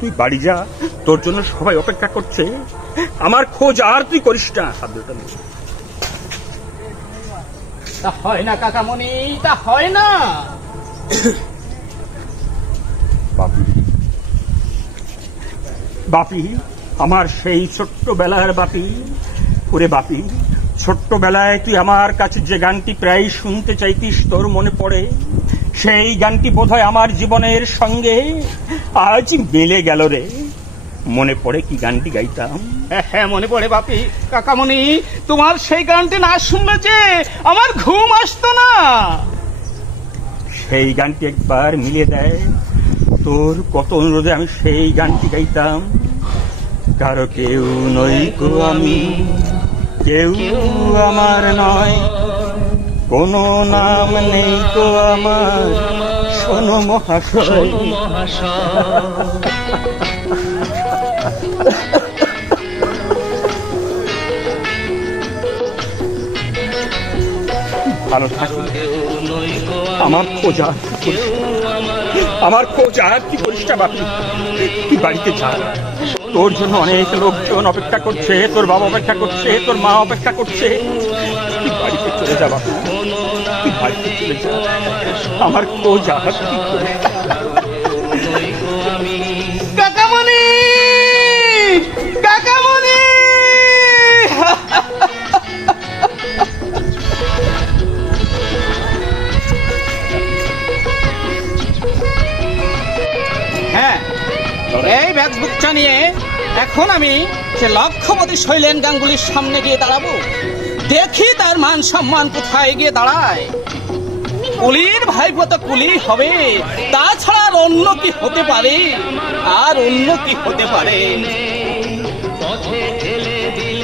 তুই বাড়ি যা, তোর জন্য সবাই অপেক্ষা করছে। আমার খোঁজ আর তুই করিস না। তা হয় না কাকামণি, তা হয় না। বাপি, বাপি, আমার সেই ছোট্টবেলার বাপি। ওরে বাপি, ছোট্টবেলায় তুই আমার কাছে যে গানটি প্রায় শুনতে চাইতিস, তোর মনে পড়ে? সেই গানটি বোধহয় আমার জীবনের সঙ্গে আজ মিলে গেল রে। মনে পড়ে কি গানটি গাইতাম? হ্যাঁ মনে পড়ে বাপি। কাকামণি, তোমার সেই গানটি না শুনলে যে আমার ঘুম আসতো না। সেই গানটি একবার মিলিয়ে দেয়। তোর কত অনুরোধে আমি সেই গানটি গাইতাম। কারো কেউ নই কো আমি, কেউ আমার নয়, কোনো নাম নেই কো আমার, শোনো মহাশয়। ভালো থাকো। আমার খোঁজ আর কি করিস, আমার খোঁজ আর কি করিস না বাপি। তুই বাড়িতে যা, তোর জন্য অনেক লোকজন অপেক্ষা করছে, তোর বাবা অপেক্ষা করছে, তোর মা অপেক্ষা করছে। তুই বাড়িতে চলে যা বাপি, তুই বাড়িতে চলে যা। আমার খোঁজ আর কি করিস। কাকামণি, কাকামণি। হ্যাঁ, এই ব্যাগবুকটা নিয়ে এখন আমি সে লক্ষ্যপতি শৈলেন গাঙ্গুলির সামনে গিয়ে দাঁড়াবো। দেখি তার মান সম্মান কোথায় গিয়ে দাঁড়ায়। কুলির ভাইপো তো কুলি হবে, তাছাড়া আর অন্য কি হতে পারে, আর অন্য কি হতে পারে।